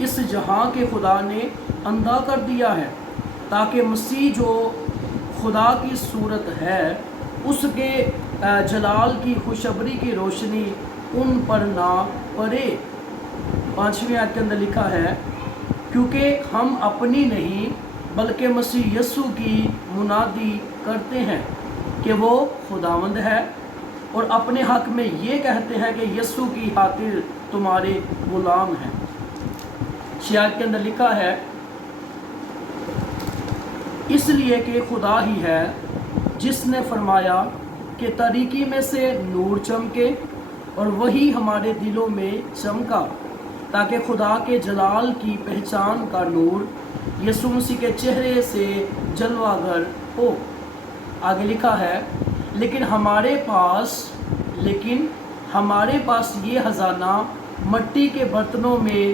اس جہاں کے خدا نے اندھا کر دیا ہے تاکہ مسیح جو خدا کی صورت ہے اس کے جلال کی خوشبری کی روشنی ان پر نہ پڑے۔ 5ویں آیت کے اندر لکھا ہے کیونکہ ہم اپنی نہیں بلکہ مسیح یسوع کی منادی کرتے ہیں کہ وہ خداوند ہے، اور اپنے حق میں یہ کہتے ہیں کہ یسوع کی خاطر تمہارے غلام ہیں۔ 6 آیت کے اندر لکھا ہے اس لیے کہ خدا ہی ہے جس نے فرمایا کہ تاریکی میں سے نور چمکے، اور وہی ہمارے دلوں میں چمکا تاکہ خدا کے جلال کی پہچان کا نور یسوع مسیح کے چہرے سے جلوہ گر ہو۔ آگے لکھا ہے لیکن ہمارے پاس یہ خزانہ مٹی کے برتنوں میں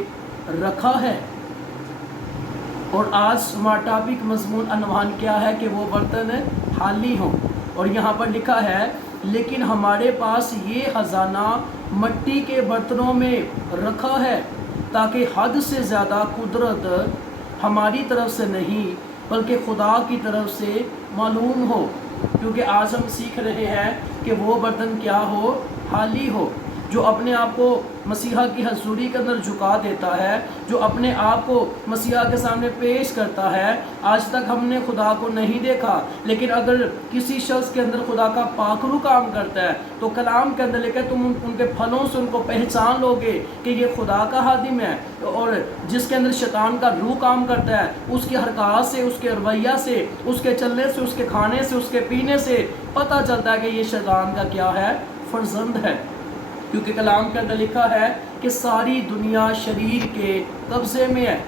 رکھا ہے۔ اور آج ہمارا ٹاپک مضمون عنوان کیا ہے کہ وہ برتن خالی ہوں، اور یہاں پر لکھا ہے لیکن ہمارے پاس یہ خزانہ مٹی کے برتنوں میں رکھا ہے تاکہ حد سے زیادہ قدرت ہماری طرف سے نہیں بلکہ خدا کی طرف سے معلوم ہو۔ کیونکہ آج ہم سیکھ رہے ہیں کہ وہ برتن کیا ہو، خالی ہو، جو اپنے آپ کو مسیحا کی حضوری کے اندر جھکا دیتا ہے، جو اپنے آپ کو مسیحا کے سامنے پیش کرتا ہے۔ آج تک ہم نے خدا کو نہیں دیکھا، لیکن اگر کسی شخص کے اندر خدا کا پاکرو کام کرتا ہے تو کلام کے اندر لکھا ہے تم ان کے پھلوں سے ان کو پہچان لو گے کہ یہ خدا کا خادم ہے۔ اور جس کے اندر شیطان کا روح کام کرتا ہے، اس کی حرکات سے، اس کے رویہ سے، اس کے چلنے سے، اس کے کھانے سے، اس کے پینے سے پتہ چلتا ہے کہ یہ شیطان کا کیا ہے، فرزند ہے۔ کیونکہ کلام کے اندر لکھا ہے کہ ساری دنیا شریر کے قبضے میں ہے۔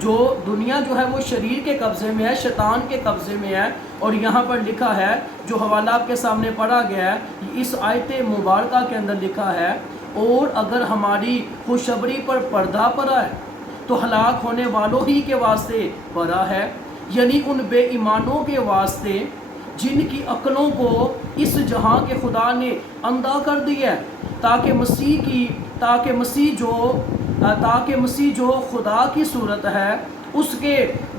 جو دنیا جو ہے وہ شریر کے قبضے میں ہے، شیطان کے قبضے میں ہے۔ اور یہاں پر لکھا ہے جو حوالہ آپ کے سامنے پڑھا گیا ہے، اس آیت مبارکہ کے اندر لکھا ہے اور اگر ہماری خوشبری پر پردہ پڑا ہے تو ہلاک ہونے والوں ہی کے واسطے پڑا ہے، یعنی ان بے ایمانوں کے واسطے جن کی عقلوں کو اس جہاں کے خدا نے اندھا کر دیا ہے تاکہ مسیح جو خدا کی صورت ہے اس کے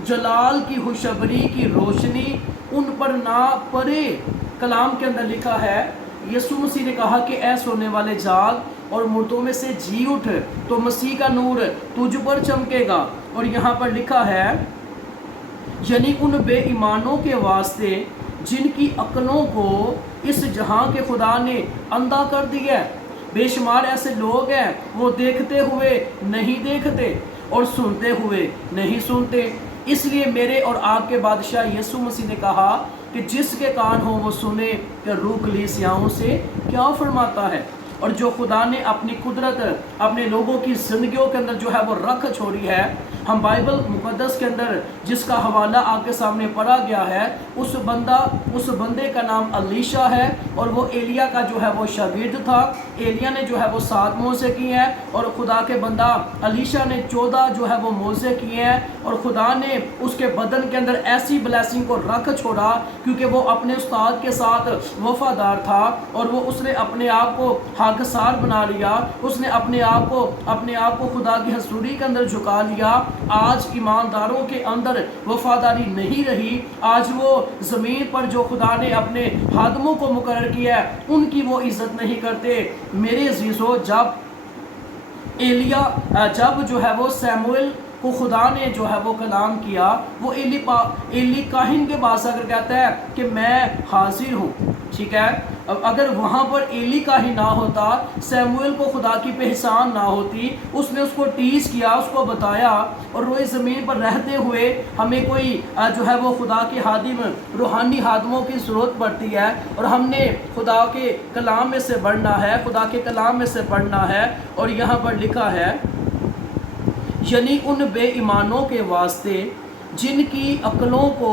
جلال کی خوشبری کی روشنی ان پر نہ پڑے۔ کلام کے اندر لکھا ہے یسوع مسیح نے کہا کہ اے سونے والے جاگ اور مردوں میں سے جی اٹھ، تو مسیح کا نور تجھ پر چمکے گا۔ اور یہاں پر لکھا ہے یعنی ان بے ایمانوں کے واسطے جن کی عقلوں کو اس جہاں کے خدا نے اندھا کر دیا ہے۔ بے شمار ایسے لوگ ہیں وہ دیکھتے ہوئے نہیں دیکھتے اور سنتے ہوئے نہیں سنتے۔ اس لیے میرے اور آپ کے بادشاہ یسوع مسیح نے کہا کہ جس کے کان ہو وہ سنے کہ روح کلیسیاؤں سے کیا فرماتا ہے۔ اور جو خدا نے اپنی قدرت اپنے لوگوں کی زندگیوں کے اندر جو ہے وہ رکھ چھوڑی ہے، ہم بائبل مقدس کے اندر جس کا حوالہ آپ کے سامنے پڑھا گیا ہے، اس بندے کا نام الیشا ہے، اور وہ ایلیا کا جو ہے وہ شاگرد تھا۔ ایلیا نے جو ہے وہ 7 معجزے کیے ہیں اور خدا کے بندہ الیشا نے 14 جو ہے وہ معجزے کیے ہیں، اور خدا نے اس کے بدن کے اندر ایسی بلیسنگ کو رکھ چھوڑا کیونکہ وہ اپنے استاد کے ساتھ وفادار تھا، اور اس نے اپنے آپ کو حاکسار بنا لیا، اس نے اپنے آپ کو خدا کی حضوری کے اندر جھکا لیا۔ آج ایمانداروں کے اندر وفاداری نہیں رہی، آج وہ زمین پر جو خدا نے اپنے خادموں کو مقرر کیا ہے ان کی وہ عزت نہیں کرتے۔ میرے عزیزو، جب جو ہے وہ سیموئل کو خدا نے جو ہے وہ کلام کیا، وہ ایلی کاہن کے پاس اگر کہتا ہے کہ میں حاضر ہوں، ٹھیک ہے، اگر وہاں پر ایلی کاہن نہ ہوتا، سیموئل کو خدا کی پہچان نہ ہوتی، اس نے اس کو ٹیچ کیا، اس کو بتایا، اور روئے زمین پر رہتے ہوئے ہمیں کوئی جو ہے وہ خدا کے خادم روحانی خادموں کی ضرورت پڑتی ہے، اور ہم نے خدا کے کلام میں سے پڑھنا ہے، خدا کے کلام میں سے پڑھنا ہے۔ اور یہاں پر لکھا ہے یعنی ان بے ایمانوں کے واسطے جن کی عقلوں کو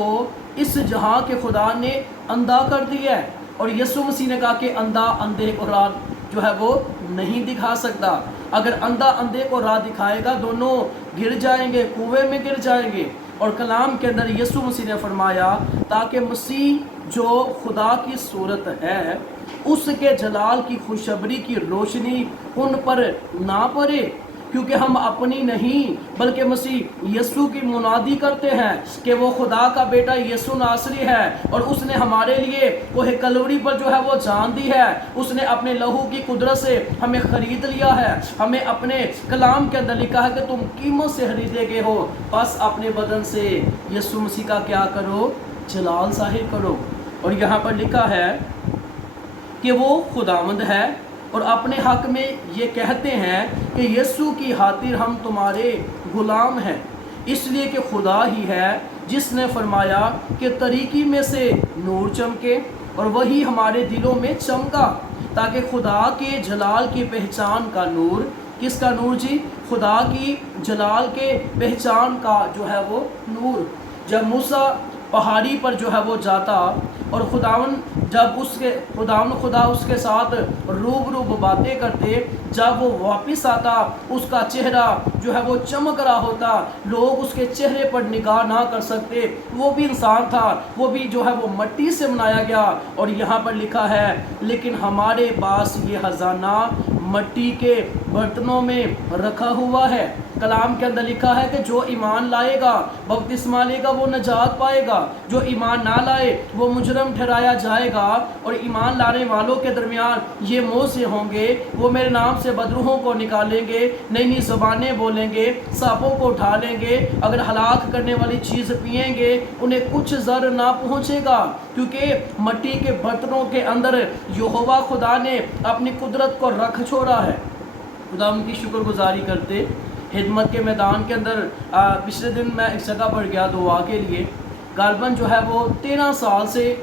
اس جہاں کے خدا نے اندھا کر دیا ہے۔ اور یسوع مسیح نے کہا کہ اندھا اندھے کو راہ جو ہے وہ نہیں دکھا سکتا۔ اگر اندھا اندھے کو راہ دکھائے گا دونوں گر جائیں گے، کنویں میں گر جائیں گے۔ اور کلام کے اندر یسوع مسیح نے فرمایا تاکہ مسیح جو خدا کی صورت ہے اس کے جلال کی خوشبری کی روشنی ان پر نہ پڑے، کیونکہ ہم اپنی نہیں بلکہ مسیح یسوع کی منادی کرتے ہیں کہ وہ خدا کا بیٹا یسوع ناصری ہے، اور اس نے ہمارے لیے وہ کلوری پر جو ہے وہ جان دی ہے، اس نے اپنے لہو کی قدرت سے ہمیں خرید لیا ہے۔ ہمیں اپنے کلام کے اندر لکھا ہے کہ تم قیمت سے خریدے گئے ہو، بس اپنے بدن سے یسوع مسیح کا کیا کرو؟ جلال ظاہر کرو۔ اور یہاں پر لکھا ہے کہ وہ خداوند ہے، اور اپنے حق میں یہ کہتے ہیں کہ یسوع کی خاطر ہم تمہارے غلام ہیں، اس لیے کہ خدا ہی ہے جس نے فرمایا کہ تاریکی میں سے نور چمکے، اور وہی ہمارے دلوں میں چمکا، تاکہ خدا کے جلال کی پہچان کا نور، کس کا نور جی؟ خدا کی جلال کے پہچان کا جو ہے وہ نور۔ جب موسیٰ پہاڑی پر جو ہے وہ جاتا، اور خدا اس کے ساتھ روبرو باتیں کرتے، جب وہ واپس آتا اس کا چہرہ جو ہے وہ چمک رہا ہوتا، لوگ اس کے چہرے پر نگاہ نہ کر سکتے، وہ بھی انسان تھا، وہ بھی جو ہے وہ مٹی سے بنایا گیا۔ اور یہاں پر لکھا ہے لیکن ہمارے پاس یہ خزانہ مٹی کے برتنوں میں رکھا ہوا ہے۔ کلام کے اندر لکھا ہے کہ جو ایمان لائے گا، بپتسمہ لے گا، وہ نجات پائے گا، جو ایمان نہ لائے وہ مجرم ٹھہرایا جائے گا۔ اور ایمان لانے والوں کے درمیان یہ موضوع ہوں گے، وہ میرے نام سے بدروحوں کو نکالیں گے، نئی نئی زبانیں بولیں گے، سانپوں کو اٹھا لیں گے، اگر ہلاک کرنے والی چیز پئیں گے انہیں کچھ ضرر نہ پہنچے گا، کیونکہ مٹی کے برتنوں کے اندر یہوہ خدا نے اپنی قدرت کو رکھ چھوڑا ہے۔ خدا ان کی شکر گزاری کرتے خدمت کے میدان کے اندر پچھلے دن میں ایک جگہ پر گیا دعا کے لیے، غالباً جو ہے وہ 13 سال سے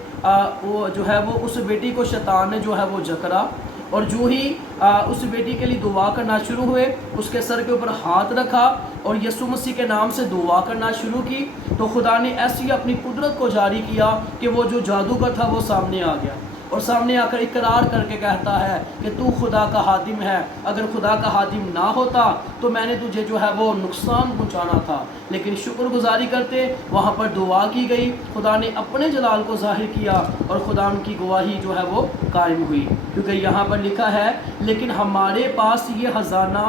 وہ جو ہے وہ اس بیٹی کو شیطان نے جو ہے وہ جکڑا، اور جو ہی اس بیٹی کے لیے دعا کرنا شروع ہوئے، اس کے سر کے اوپر ہاتھ رکھا اور یسوع مسیح کے نام سے دعا کرنا شروع کی، تو خدا نے ایسی اپنی قدرت کو جاری کیا کہ وہ جو جادوگر تھا وہ سامنے آ گیا، اور سامنے آ کر اقرار کر کے کہتا ہے کہ تو خدا کا خادم ہے، اگر خدا کا خادم نہ ہوتا تو میں نے تجھے جو ہے وہ نقصان پہنچانا تھا۔ لیکن شکر گزاری کرتے وہاں پر دعا کی گئی، خدا نے اپنے جلال کو ظاہر کیا، اور خدا ان کی گواہی جو ہے وہ قائم ہوئی، کیونکہ یہاں پر لکھا ہے لیکن ہمارے پاس یہ خزانہ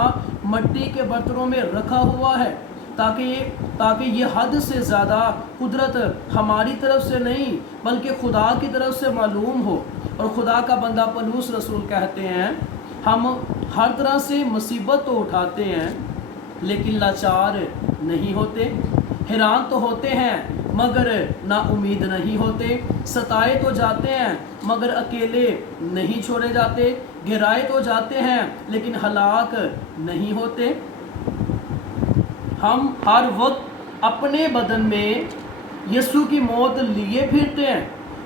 مٹی کے برتنوں میں رکھا ہوا ہے، تاکہ یہ حد سے زیادہ قدرت ہماری طرف سے نہیں بلکہ خدا کی طرف سے معلوم ہو۔ اور خدا کا بندہ پولس رسول کہتے ہیں ہم ہر طرح سے مصیبت تو اٹھاتے ہیں لیکن لاچار نہیں ہوتے، حیران تو ہوتے ہیں مگر نا امید نہیں ہوتے، ستائے تو جاتے ہیں مگر اکیلے نہیں چھوڑے جاتے، گھرائے تو جاتے ہیں لیکن ہلاک نہیں ہوتے۔ ہم ہر وقت اپنے بدن میں یسوع کی موت لیے پھرتے ہیں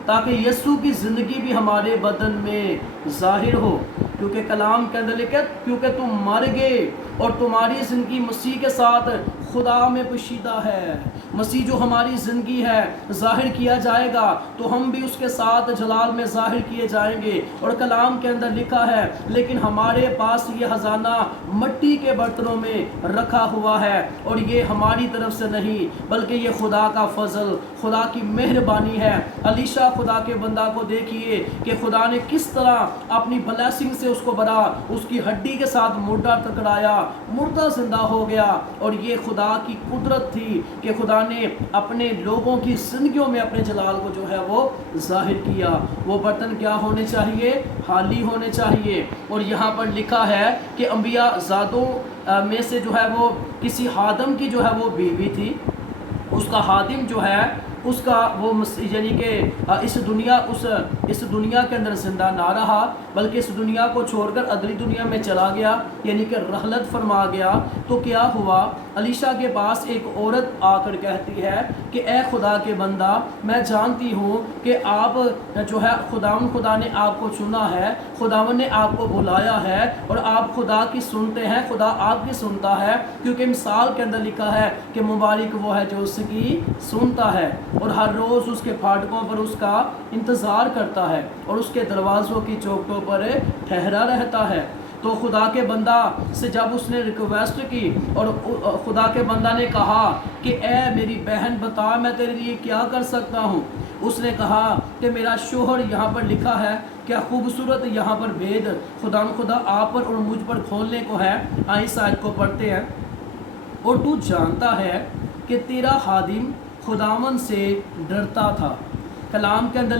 تاکہ یسوع کی زندگی بھی ہمارے بدن میں ظاہر ہو، کیونکہ کلام کے اندر لکھا کیونکہ تم مر گئے اور تمہاری زندگی مسیح کے ساتھ خدا میں پوشیدہ ہے۔ مسیح جو ہماری زندگی ہے ظاہر کیا جائے گا تو ہم بھی اس کے ساتھ جلال میں ظاہر کیے جائیں گے۔ اور کلام کے اندر لکھا ہے لیکن ہمارے پاس یہ خزانہ مٹی کے برتنوں میں رکھا ہوا ہے، اور یہ ہماری طرف سے نہیں بلکہ یہ خدا کا فضل، خدا کی مہربانی ہے۔ علیشا خدا کے بندہ کو دیکھیے کہ خدا نے کس طرح اپنی بلیسنگ سے اس کو بڑا، اس کی ہڈی کے ساتھ مردہ ٹکرایا، مردہ زندہ ہو گیا، اور یہ خدا کی قدرت تھی کہ خدا نے اپنے لوگوں کی زندگیوں میں اپنے جلال کو جو ہے وہ ظاہر کیا۔ وہ برتن کیا ہونے چاہیے؟ خالی ہونے چاہیے۔ اور یہاں پر لکھا ہے کہ انبیاء زادوں میں سے جو ہے وہ کسی خادم کی جو ہے وہ بیوی تھی، اس کا خادم جو ہے اس کا وہ یعنی کہ اس دنیا کے اندر زندہ نہ رہا بلکہ اس دنیا کو چھوڑ کر اگلی دنیا میں چلا گیا، یعنی کہ رحلت فرما گیا۔ تو کیا ہوا؟ علیشا کے پاس ایک عورت آ کر کہتی ہے کہ اے خدا کے بندہ، میں جانتی ہوں کہ آپ جو ہے خدا نے آپ کو چنا ہے، خداوند نے آپ کو بلایا ہے، اور آپ خدا کی سنتے ہیں، خدا آپ کی سنتا ہے، کیونکہ مثال کے اندر لکھا ہے کہ مبارک وہ ہے جو اس کی سنتا ہے اور ہر روز اس کے پھاٹکوں پر اس کا انتظار کرتا ہے اور اس کے دروازوں کی چوکھٹوں پر ٹھہرا رہتا ہے۔ تو خدا کے بندہ سے جب اس نے ریکویسٹ کی اور خدا کے بندہ نے کہا کہ اے میری بہن بتا میں تیرے لیے کیا کر سکتا ہوں، اس نے کہا کہ میرا شوہر یہاں پر لکھا ہے، کیا خوبصورت یہاں پر بھید خدا آپ پر اور مجھ پر کھولنے کو ہے۔ اس آیت کو پڑھتے ہیں، اور تو جانتا ہے کہ تیرا خادم خداوند سے ڈرتا تھا۔ کلام کے اندر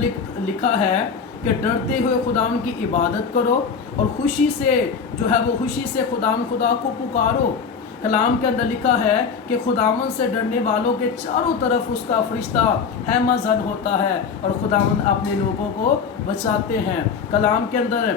لکھا ہے کہ ڈرتے ہوئے خداوند کی عبادت کرو اور خوشی سے جو ہے وہ خوشی سے خدا کو پکارو۔ کلام کے اندر لکھا ہے کہ خداوند سے ڈرنے والوں کے چاروں طرف اس کا فرشتہ خیمہ زن ہوتا ہے اور خداوند اپنے لوگوں کو بچاتے ہیں۔ کلام کے اندر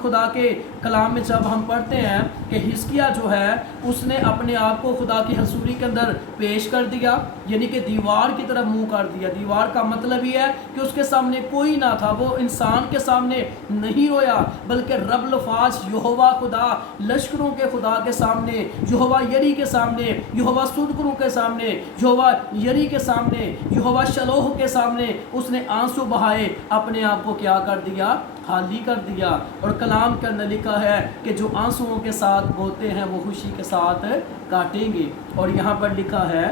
خدا کے کلام میں جب ہم پڑھتے ہیں کہ حزقیہ جو ہے اس نے اپنے آپ کو خدا کی حضوری کے اندر پیش کر دیا، یعنی کہ دیوار کی طرف منہ کر دیا۔ دیوار کا مطلب یہ ہے کہ اس کے سامنے کوئی نہ تھا، وہ انسان کے سامنے نہیں رویا بلکہ رب الافواج یہوہ خدا لشکروں کے خدا کے سامنے، یہوہ یری کے سامنے، یہوہ صدقروں کے سامنے، یہوہ یری کے سامنے، یہوہ شلوہ کے سامنے اس نے آنسو بہائے، اپنے آپ کو کیا کر دیا؟ خالی کر دیا۔ اور کلام کے اندر لکھا ہے کہ جو آنسوؤں کے ساتھ بوتے ہیں وہ خوشی کے ساتھ کاٹیں گے۔ اور یہاں پر لکھا ہے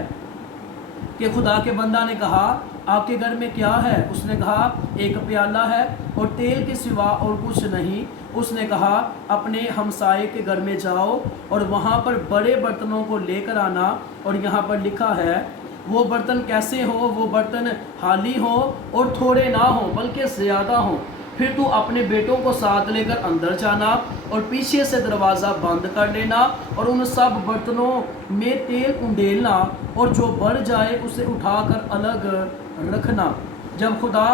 کہ خدا کے بندہ نے کہا آپ کے گھر میں کیا ہے؟ اس نے کہا ایک پیالہ ہے اور تیل کے سوا اور کچھ نہیں۔ اس نے کہا اپنے ہمسائے کے گھر میں جاؤ اور وہاں پر بڑے برتنوں کو لے کر آنا۔ اور یہاں پر لکھا ہے وہ برتن کیسے ہو؟ وہ برتن خالی ہو اور تھوڑے نہ ہو بلکہ زیادہ ہو۔ پھر تو اپنے بیٹوں کو ساتھ لے کر اندر جانا اور پیچھے سے دروازہ بند کر لینا اور ان سب برتنوں میں تیل انڈیلنا اور جو بڑھ جائے اسے اٹھا کر الگ رکھنا۔ جب خدا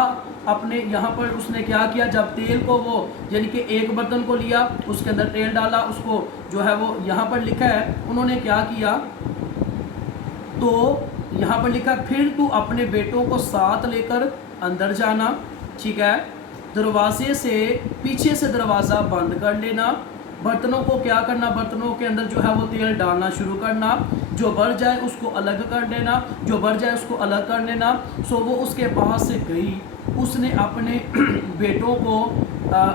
اپنے یہاں پر اس نے کیا کیا، جب تیل کو وہ یعنی کہ ایک برتن کو لیا، اس کے اندر تیل ڈالا، اس کو جو ہے وہ یہاں پر لکھا ہے انہوں نے کیا کیا، تو یہاں پر لکھا پھر تو اپنے بیٹوں کو ساتھ لے کر اندر جانا، ٹھیک ہے، دروازے سے پیچھے سے دروازہ بند کر لینا، برتنوں کو کیا کرنا، برتنوں کے اندر جو ہے وہ تیل ڈالنا شروع کرنا، جو بڑھ جائے اس کو الگ کر لینا، جو بڑھ جائے اس کو الگ کر لینا۔ سو وہ اس کے پاس سے گئی، اس نے اپنے بیٹوں کو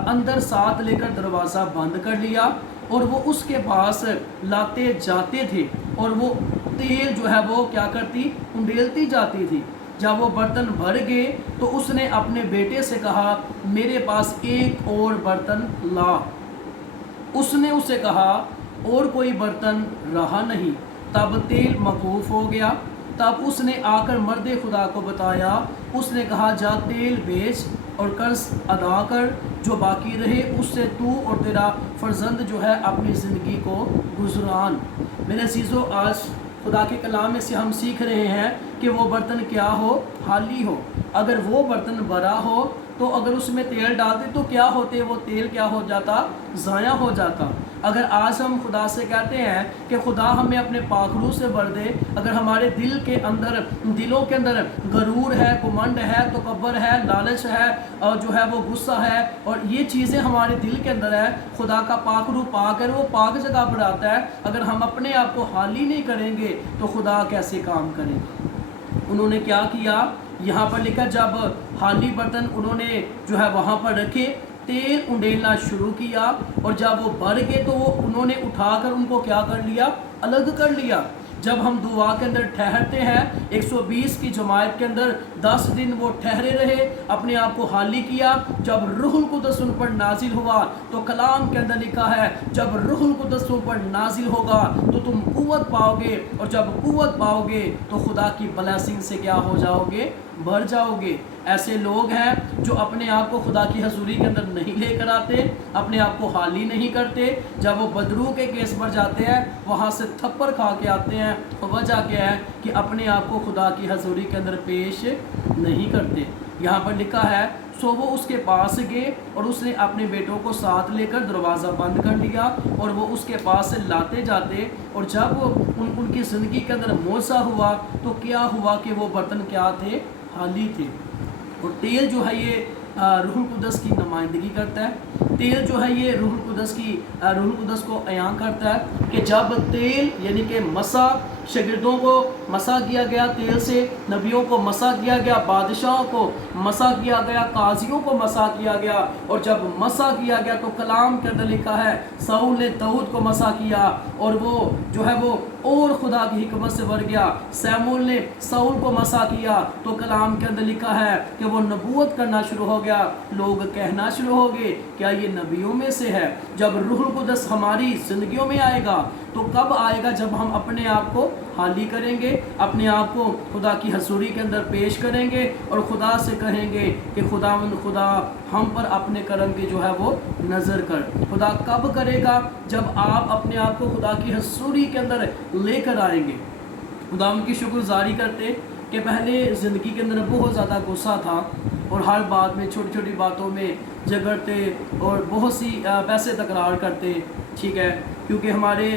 اندر ساتھ لے کر دروازہ بند کر لیا اور وہ اس کے پاس لاتے جاتے تھے اور وہ تیل جو ہے وہ کیا کرتی، انڈیلتی جاتی تھی۔ جب وہ برتن بھر گئے تو اس نے اپنے بیٹے سے کہا میرے پاس ایک اور برتن لا۔ اس نے اسے کہا اور کوئی برتن رہا نہیں۔ تب تیل موقوف ہو گیا۔ تب اس نے آ کر مرد خدا کو بتایا، اس نے کہا جا تیل بیچ اور قرض ادا کر، جو باقی رہے اس سے تو اور تیرا فرزند جو ہے اپنی زندگی کو گزران۔ میرے عزیزو، آج خدا کے کلام میں سے ہم سیکھ رہے ہیں کہ وہ برتن کیا ہو، خالی ہو۔ اگر وہ برتن بھرا ہو تو اگر اس میں تیل ڈالتے تو کیا ہوتے، وہ تیل کیا ہو جاتا، ضائع ہو جاتا۔ اگر آج ہم خدا سے کہتے ہیں کہ خدا ہمیں اپنے پاک روح سے بھر دے، اگر ہمارے دلوں کے اندر غرور ہے، گھمنڈ ہے، تکبر ہے، لالچ ہے اور جو ہے وہ غصہ ہے اور یہ چیزیں ہمارے دل کے اندر ہے، خدا کا پاک روح پاک ہے، وہ پاک جگہ پر آتا ہے۔ اگر ہم اپنے آپ کو خالی نہیں کریں گے تو خدا کیسے کام کرے گا؟ انہوں نے کیا کیا، یہاں پر لکھا جب خالی برتن انہوں نے جو ہے وہاں پر رکھے، تیل انڈیلنا شروع کیا اور جب وہ بھر گئے تو وہ انہوں نے اٹھا کر ان کو کیا کر لیا، الگ کر لیا۔ جب ہم دعا کے اندر ٹھہرتے ہیں 120 کی جماعت کے اندر 10 دن وہ ٹھہرے رہے، اپنے آپ کو خالی کیا۔ جب روح القدس ان پر نازل ہوا تو کلام کے اندر لکھا ہے جب روح القدس ان پر نازل ہوگا تو تم قوت پاؤ گے اور جب قوت پاؤ گے تو خدا کی بلیسنگ سے کیا ہو جاؤ گے، بھر جاؤ گے۔ ایسے لوگ ہیں جو اپنے آپ کو خدا کی حضوری کے اندر نہیں لے کر آتے، اپنے آپ کو خالی نہیں کرتے، جب وہ بدرو کے کیس پر جاتے ہیں وہاں سے تھپڑ کھا کے آتے ہیں، وجہ کیا ہے کہ اپنے آپ کو خدا کی حضوری کے اندر پیش نہیں کرتے۔ یہاں پر لکھا ہے سو وہ اس کے پاس گئے اور اس نے اپنے بیٹوں کو ساتھ لے کر دروازہ بند کر لیا اور وہ اس کے پاس سے لاتے جاتے، اور جب ان کی زندگی کے اندر معجزہ ہوا تو کیا ہوا کہ وہ برتن کیا تھے، خالی تھے۔ اور تیل جو ہے یہ روح القدس کی نمائندگی کرتا ہے۔ تیل جو ہے یہ روح القدس کو عیاں کرتا ہے کہ جب تیل یعنی کہ مسا شاگردوں کو مسا کیا گیا تیل سے، نبیوں کو مسا کیا گیا، بادشاہوں کو مسا کیا گیا، قاضیوں کو مسا کیا گیا، اور جب مسا کیا گیا تو کلام کے اندر لکھا ہے ساؤل نے داؤد کو مسا کیا اور وہ جو ہے وہ اور خدا کی حکمت سے بھر گیا۔ سیمول نے ساؤل کو مسا کیا تو کلام کے اندر لکھا ہے کہ وہ نبوت کرنا شروع ہو گیا، لوگ کہنا شروع ہو گئے کیا یہ نبیوں میں سے ہے۔ جب روح القدس ہماری زندگیوں میں آئے گا تو کب آئے گا؟ جب ہم اپنے آپ کو حالی کریں گے، اپنے آپ کو خدا کی حضوری کے اندر پیش کریں گے اور خدا سے کہیں گے کہ خدا ہم پر اپنے کرم کی جو ہے وہ نظر کر۔ خدا کب کرے گا؟ جب آپ اپنے آپ کو خدا کی حضوری کے اندر لے کر آئیں گے۔ خدا ان کی شکر گزاری کرتے کہ پہلے زندگی کے اندر بہت زیادہ غصہ تھا اور ہر بات میں چھوٹی چھوٹی باتوں میں جھگڑتے اور بہت سی پیسے تکرار کرتے، ٹھیک ہے، کیونکہ ہمارے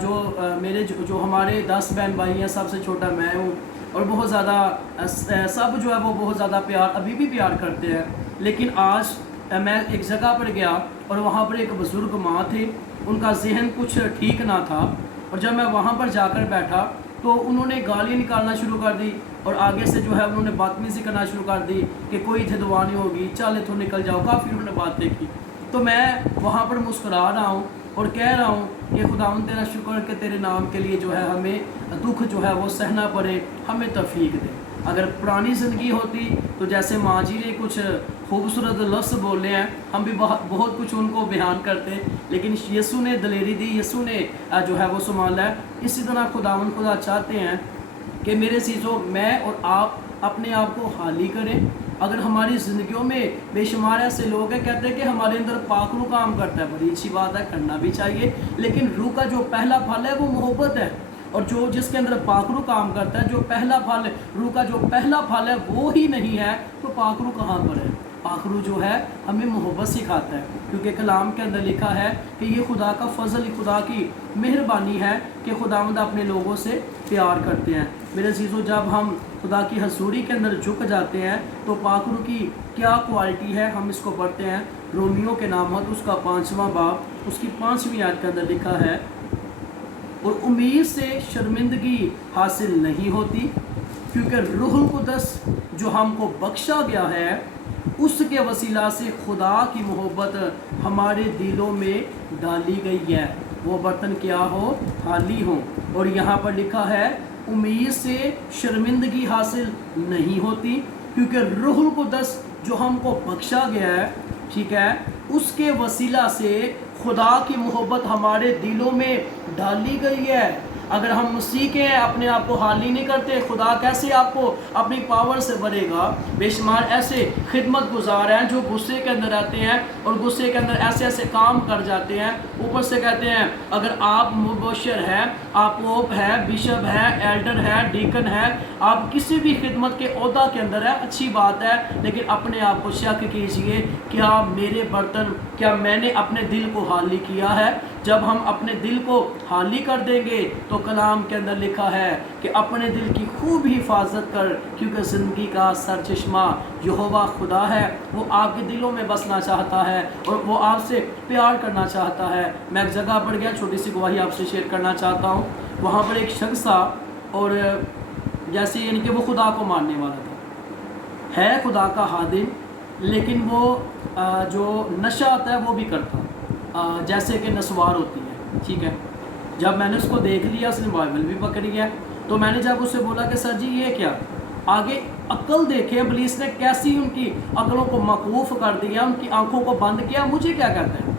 جو ہمارے 10 بہن بھائی ہیں، سب سے چھوٹا میں ہوں اور بہت زیادہ سب جو ہے وہ بہت زیادہ پیار ابھی بھی پیار کرتے ہیں۔ لیکن آج میں ایک جگہ پر گیا اور وہاں پر ایک بزرگ ماں تھی، ان کا ذہن کچھ ٹھیک نہ تھا، اور جب میں وہاں پر جا کر بیٹھا تو انہوں نے گالی نکالنا شروع کر دی اور آگے سے جو ہے انہوں نے بدتمیزی کرنا شروع کر دی کہ کوئی جدوانی ہوگی، چلے تو نکل جاؤ، کافی انہوں نے باتیں کی۔ تو میں وہاں پر مسکرا رہا ہوں اور کہہ رہا ہوں کہ خداوند تیرا شکر کہ تیرے نام کے لیے جو ہے ہمیں دکھ جو ہے وہ سہنا پڑے، ہمیں توفیق دے۔ اگر پرانی زندگی ہوتی تو جیسے ماں جی نے کچھ خوبصورت لفظ بولے ہیں، ہم بھی بہت کچھ ان کو بیان کرتے، لیکن یسوع نے دلیری دی، یسوع نے جو ہے وہ سنبھالا ہے۔ اسی طرح خدا چاہتے ہیں کہ میرے عزیزو میں اور آپ اپنے آپ کو حالی کریں۔ اگر ہماری زندگیوں میں بے شمار ایسے لوگ ہیں کہتے ہیں کہ ہمارے اندر پاک روح کام کرتا ہے، بڑی اچھی بات ہے، کرنا بھی چاہیے، لیکن روح کا جو پہلا پھل ہے وہ محبت ہے، اور جس کے اندر پاک روح کام کرتا ہے، جو پہلا پھل روح کا جو پہلا پھل ہے وہ ہی نہیں ہے تو پاک روح کہاں پر ہے؟ پاک روح جو ہے ہمیں محبت سکھاتا ہے، کیونکہ کلام کے اندر لکھا ہے کہ یہ خدا کا فضل، خدا کی مہربانی ہے کہ خداوند اپنے لوگوں سے پیار کرتے ہیں۔ میرے عزیزو، جب ہم خدا کی حضوری کے اندر جھک جاتے ہیں تو پاک روح کی کیا کوالٹی ہے، ہم اس کو پڑھتے ہیں رومیو کے نامات اس کا 5واں باب اس کی 5ویں آیت کے اندر لکھا ہے، اور امید سے شرمندگی حاصل نہیں ہوتی کیونکہ روح القدس جو ہم کو بخشا گیا ہے اس کے وسیلہ سے خدا کی محبت ہمارے دلوں میں ڈالی گئی ہے، وہ برتن کیا ہو؟ خالی ہوں۔ اور یہاں پر لکھا ہے امید سے شرمندگی حاصل نہیں ہوتی کیونکہ روح القدس جو ہم کو بخشا گیا ہے، ٹھیک ہے، اس کے وسیلہ سے خدا کی محبت ہمارے دلوں میں ڈالی گئی ہے۔ اگر ہم مسیح کے ہیں، اپنے آپ کو حالی نہیں کرتے، خدا کیسے آپ کو اپنی پاور سے بھرے گا؟ بے شمار ایسے خدمت گزار ہیں جو غصے کے اندر رہتے ہیں اور غصے کے اندر ایسے کام کر جاتے ہیں، اوپر سے کہتے ہیں اگر آپ مبشر ہیں، آپ پوپ ہے، بشپ ہے، ایلڈر ہے، ڈیکن ہے، آپ کسی بھی خدمت کے عہدہ کے اندر ہے، اچھی بات ہے، لیکن اپنے آپ کو شک کیجئے، کیا میرے برتن، کیا میں نے اپنے دل کو حالی کیا ہے؟ جب ہم اپنے دل کو حالی کر دیں گے تو کلام کے اندر لکھا ہے کہ اپنے دل کی خوب حفاظت کر، کیونکہ زندگی کا سرچشمہ یہوہ خدا ہے، وہ آپ کے دلوں میں بسنا چاہتا ہے اور وہ آپ سے پیار کرنا چاہتا ہے۔ میں ایک جگہ پر گیا، چھوٹی سی گواہی آپ سے شیئر کرنا چاہتا ہوں۔ وہاں پر ایک شخص تھا اور جیسے یعنی کہ وہ خدا کو ماننے والا تھا، ہے خدا کا خادم، لیکن وہ جو نشہ آتا ہے وہ بھی کرتا، جیسے کہ نسوار ہوتی ہے، ٹھیک ہے۔ جب میں نے اس کو دیکھ لیا، اس نے بائبل بھی پکڑی ہے، تو میں نے جب اس سے بولا کہ سر جی یہ کیا، آگے عقل دیکھیں ابلیس نے کیسی ان کی عقلوں کو موقوف کر دیا، ان کی آنکھوں کو بند کیا، مجھے کیا کہتا ہے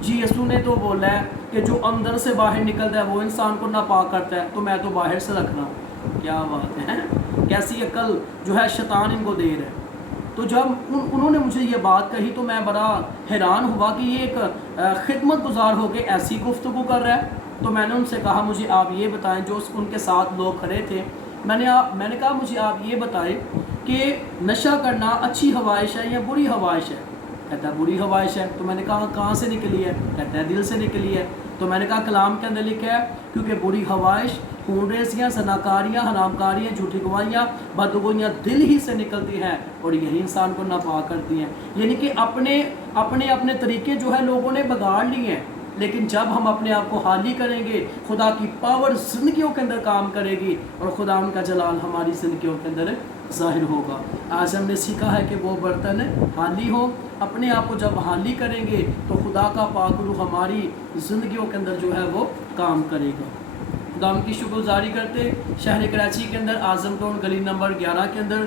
جی؟ یسوع نے تو بولا ہے کہ جو اندر سے باہر نکلتا ہے وہ انسان کو ناپاک کرتا ہے، تو میں تو باہر سے رکھ رہا ہوں۔ کیا بات ہے، کیسی عقل جو ہے شیطان ان کو دے رہا ہے۔ تو جب انہوں نے مجھے یہ بات کہی تو میں بڑا حیران ہوا کہ یہ ایک خدمت گزار ہو کے ایسی گفتگو کر رہا ہے۔ تو میں نے ان سے کہا مجھے آپ یہ بتائیں، جو ان کے ساتھ لوگ کھڑے تھے، میں نے کہا مجھے آپ یہ بتائیں کہ نشہ کرنا اچھی ہوائش ہے یا بری ہوائش ہے؟ کہتا ہے بری ہوائش ہے۔ تو میں نے کہا کہاں سے نکلی ہے؟ کہتا ہے دل سے نکلی ہے۔ تو میں نے کہا کلام کے اندر لکھا ہے کیونکہ بری ہوائش خون ریزیاں، زناکاریاں، حرام کاریاں، جھوٹی گواہیاں، بدگوئیاں دل ہی سے نکلتی ہیں اور یہی انسان کو ناپاک کرتی ہیں. یعنی کہ اپنے طریقے جو ہے لوگوں نے بگاڑ لیے ہیں، لیکن جب ہم اپنے آپ کو حالی کریں گے خدا کی پاور زندگیوں کے اندر کام کرے گی اور خدا ان کا جلال ہماری زندگیوں کے اندر ظاہر ہوگا. آج ہم نے سیکھا ہے کہ وہ برتن حالی ہو. اپنے آپ کو جب حالی کریں گے تو خدا کا پاک روح ہماری زندگیوں کے اندر جو ہے وہ کام کرے گا. خدا ان کی شکر گزاری کرتے شہر کراچی کے اندر اعظم ٹاؤن گلی نمبر 11 کے اندر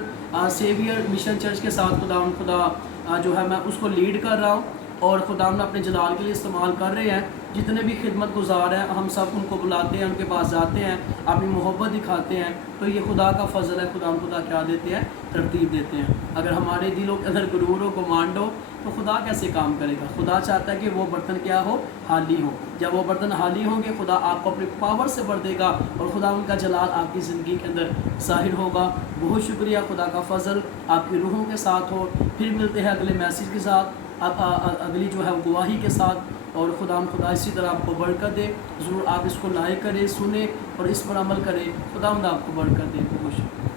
سیویئر مشن چرچ کے ساتھ خدا جو ہے میں اس کو لیڈ کر رہا ہوں اور خدا اپنے جلال کے لیے استعمال کر رہے ہیں. جتنے بھی خدمت گزار ہیں ہم سب ان کو بلاتے ہیں، ان کے پاس جاتے ہیں، اپنی محبت دکھاتے ہیں. تو یہ خدا کا فضل ہے. خدا کیا دیتے ہیں؟ ترتیب دیتے ہیں. اگر ہمارے دلوں کے اندر غرور ہو، گمانڈ ہو تو خدا کیسے کام کرے گا؟ خدا چاہتا ہے کہ وہ برتن کیا ہو؟ حالی ہو. جب وہ برتن حالی ہوں گے خدا آپ کو اپنی پاور سے بھر دے گا اور خدا ان کا جلال آپ کی زندگی کے اندر ظاہر ہوگا. بہت شکریہ. خدا کا فضل آپ کی روحوں کے ساتھ ہو. پھر ملتے ہیں اگلے میسیج کے ساتھ، اگلی جو ہے گواہی کے ساتھ. اور خدا اسی طرح آپ کو برکت دے. ضرور آپ اس کو لائک کریں، سنیں اور اس پر عمل کریں. خدا آپ کو برکت دے. بہت شکریہ.